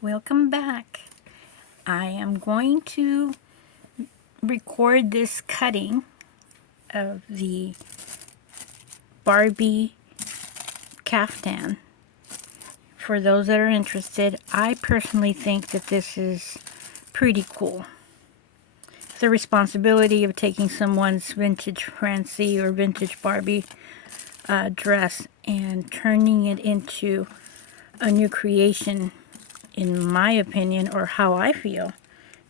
Welcome back. I am going to record this cutting of the Barbie caftan. For those that are interested, I personally think that this is pretty cool. The responsibility of taking someone's vintage Francie or vintage Barbie dress and turning it into a new creation, in my opinion, or how I feel,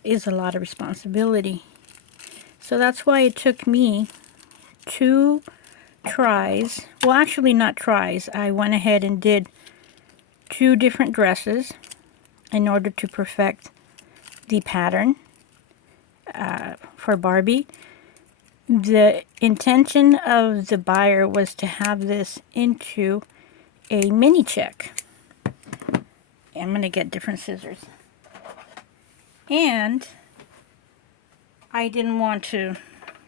is a lot of responsibility. So that's why it took me 2 tries. Well, actually not tries. I went ahead and did 2 different dresses in order to perfect the pattern for Barbie. The intention of the buyer was to have this into a mini check. I'm going to get different scissors. And I didn't want to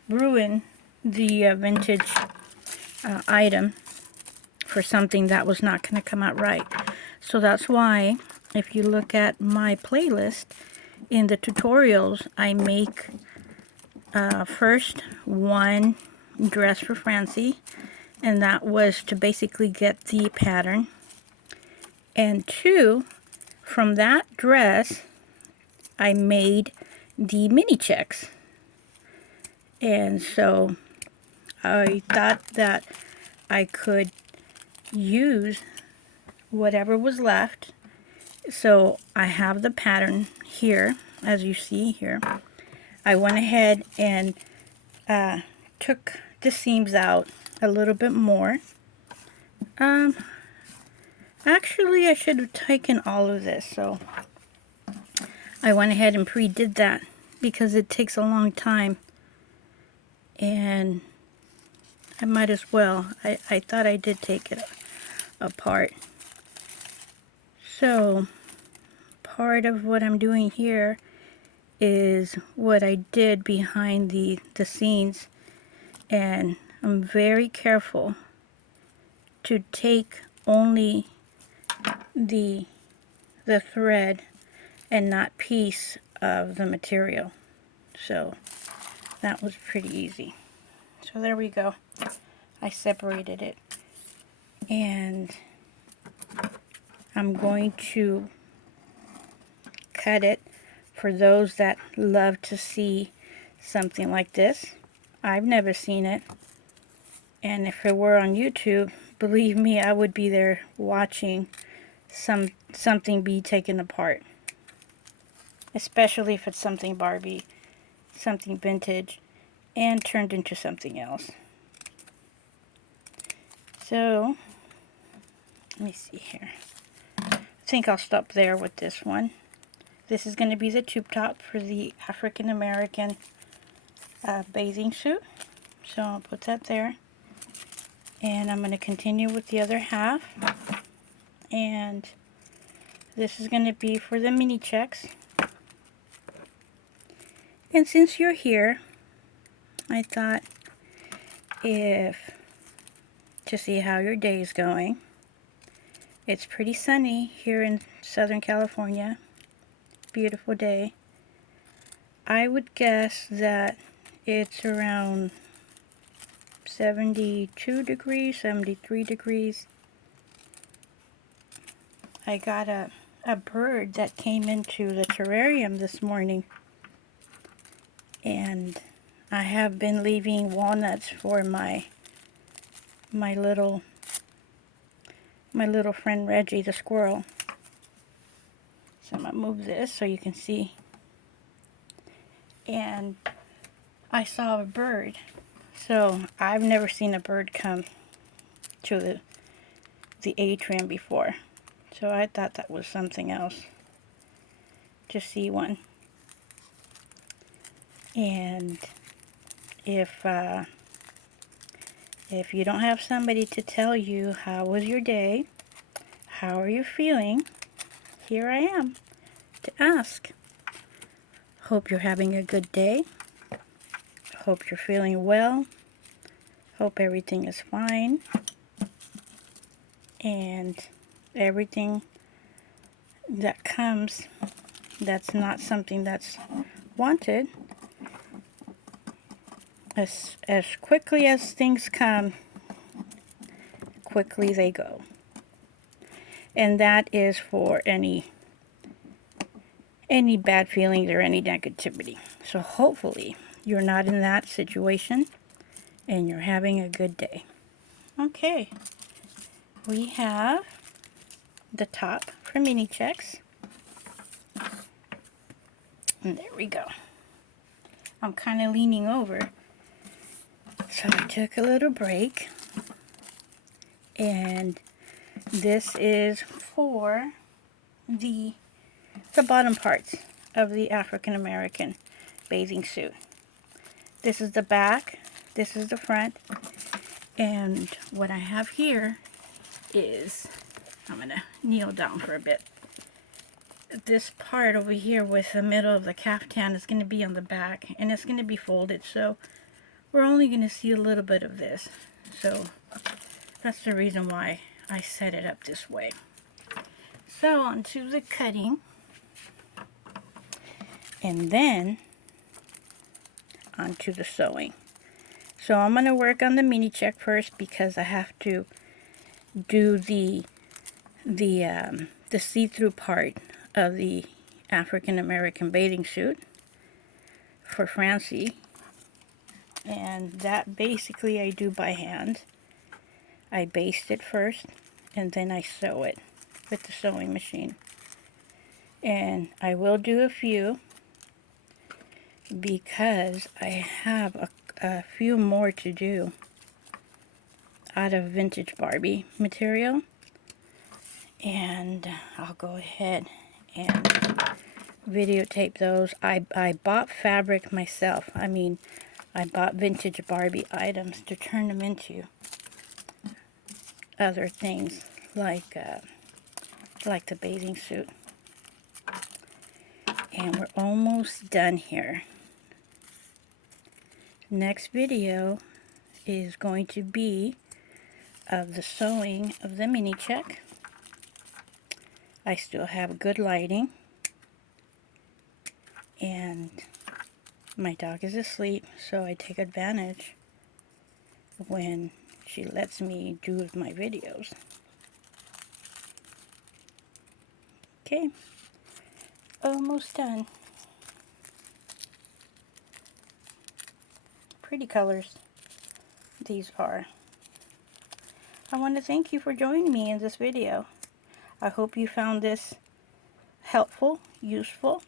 ruin the vintage item for something that was not going to come out right. So that's why, if you look at my playlist, in the tutorials, I make first one dress for Francie, and that was to basically get the pattern. And 2, from that dress, I made the mini checks. And so I thought that I could use whatever was left. So I have the pattern here, as you see here. I went ahead and took the seams out a little bit more. Actually, I should have taken all of this, so I went ahead and pre-did that because it takes a long time, and I might as well. I thought I did take it apart. So part of what I'm doing here is what I did behind the scenes, and I'm very careful to take only the thread and not piece of the material. So that was pretty easy. So there we go. I separated it, and I'm going to cut it for those that love to see something like this. I've never seen it, and if it were on YouTube, believe me, I would be there watching something be taken apart, especially if it's something Barbie, something vintage, and turned into something else. So let me see here. I think I'll stop there with this one. This is going to be the tube top for the African American bathing suit. So I'll put that there. And I'm going to continue with the other half. And this is going to be for the mini checks. And since you're here, I thought to see how your day is going. It's pretty sunny here in Southern California. Beautiful day. I would guess that it's around 72 degrees, 73 degrees. I got a bird that came into the terrarium this morning, and I have been leaving walnuts for my little friend Reggie the squirrel. So I'm going to move this so you can see. And I saw a bird. So I've never seen a bird come to the atrium before. So I thought that was something else to see one. And if you don't have somebody to tell you how was your day, how are you feeling, here I am to ask. Hope you're having a good day. Hope you're feeling well. Hope everything is fine. And everything that comes that's not something that's wanted, as quickly as things come, quickly they go. And that is for any bad feelings or any negativity. So hopefully you're not in that situation and you're having a good day. Okay, we have the top for mini checks. And there we go. I'm kind of leaning over, so I took a little break. And this is for the bottom parts of the African American bathing suit. This is the back, this is the front, and what I have here is, I'm going to kneel down for a bit. This part over here with the middle of the caftan is going to be on the back, and it's going to be folded, so we're only going to see a little bit of this. So that's the reason why I set it up this way. So onto the cutting, and then onto the sewing. So I'm going to work on the mini check first because I have to do the see-through part of the African American bathing suit for Francie, and that basically I do by hand. I baste it first and then I sew it with the sewing machine, and I will do a few because I have a few more to do out of vintage Barbie material, and I'll go ahead and videotape those. I bought fabric myself. I mean, I bought vintage Barbie items to turn them into other things like the bathing suit. And we're almost done here. Next video is going to be of the sewing of the mini check. I still have good lighting, and my dog is asleep, so I take advantage when she lets me do my videos. Okay, almost done. Pretty colors these are. I want to thank you for joining me in this video. I hope you found this helpful, useful,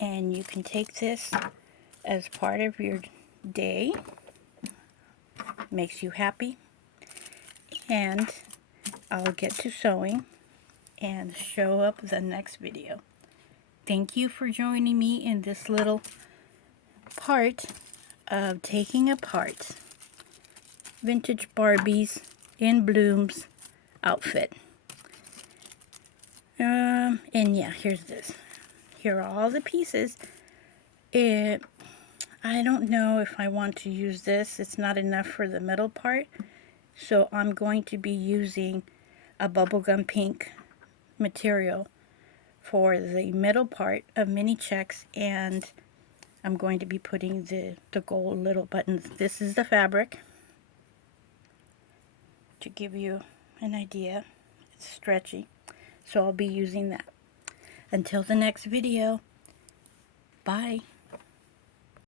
and you can take this as part of your day. Makes you happy. And I'll get to sewing and show up the next video. Thank you for joining me in this little part of taking apart vintage Barbie's In Blooms outfit. And yeah, here's this. Here are all the pieces. I don't know if I want to use this. It's not enough for the middle part. So I'm going to be using a bubblegum pink material for the middle part of mini checks, and I'm going to be putting the gold little buttons. This is the fabric, to give you an idea. It's stretchy, so I'll be using that. Until the next video, bye.